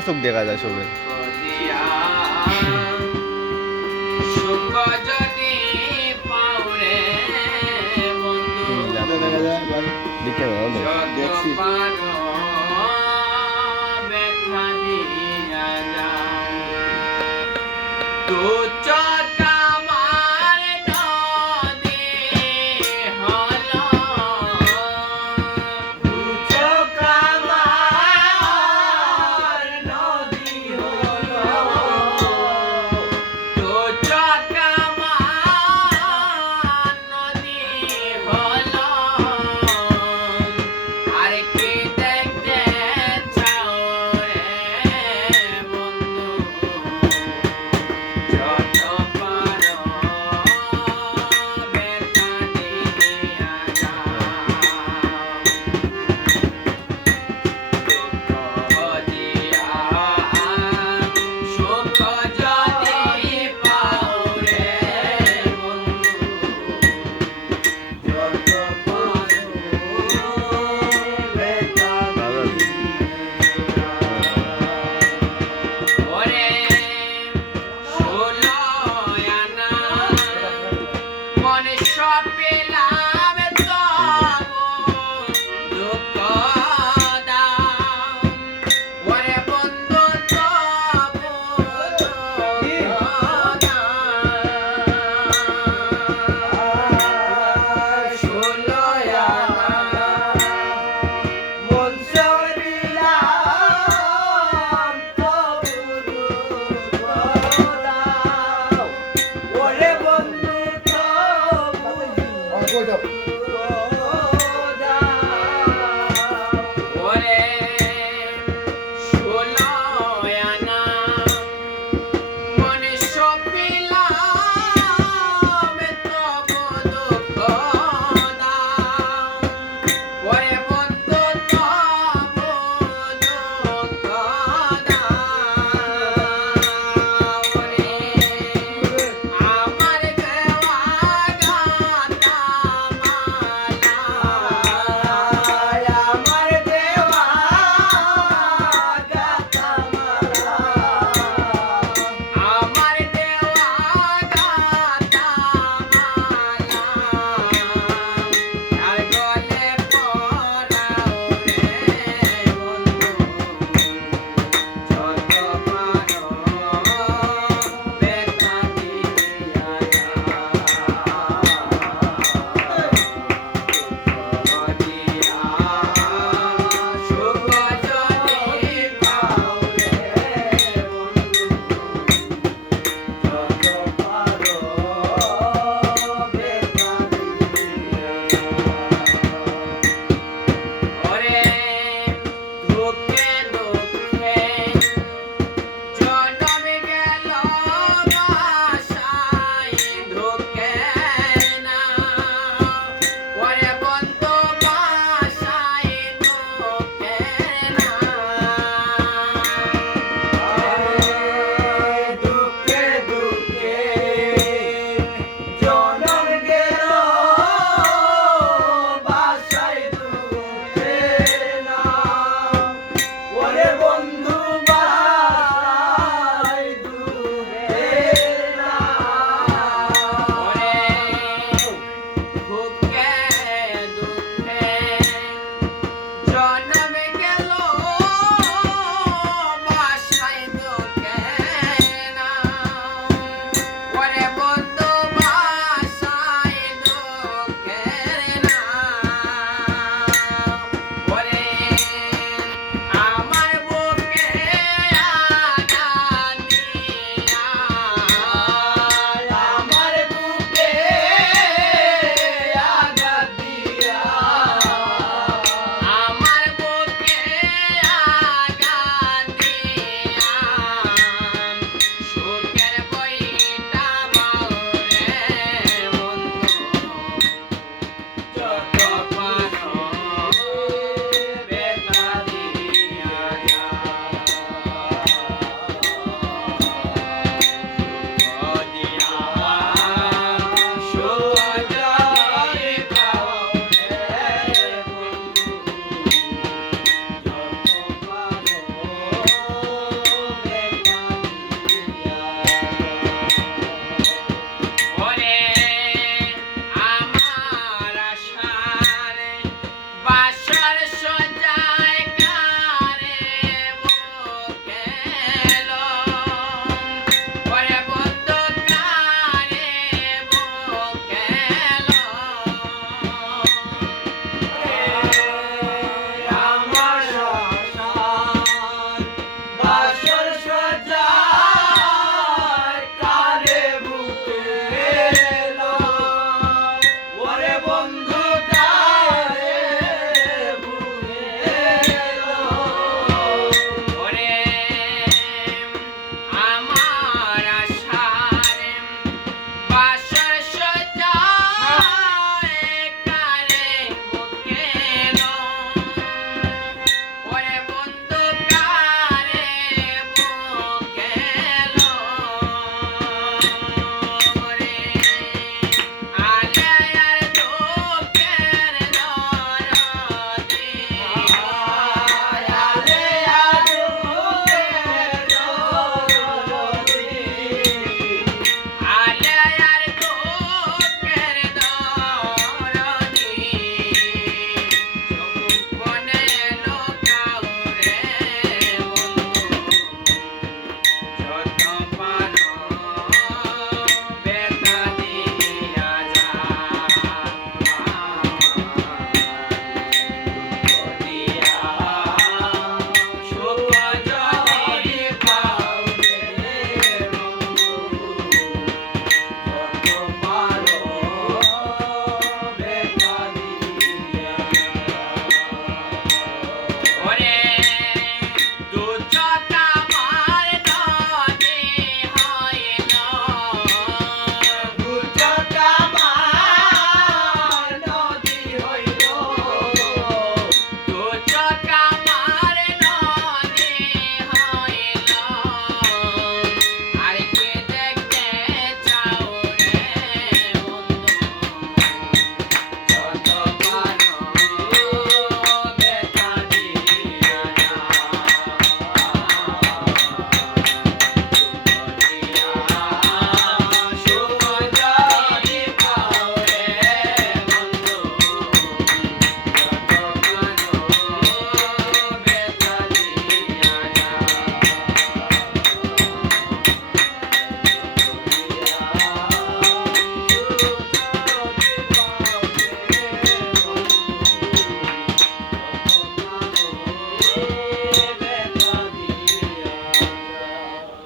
সুখ দেখা যায় সবে। দেখা যায়। দেখতে one.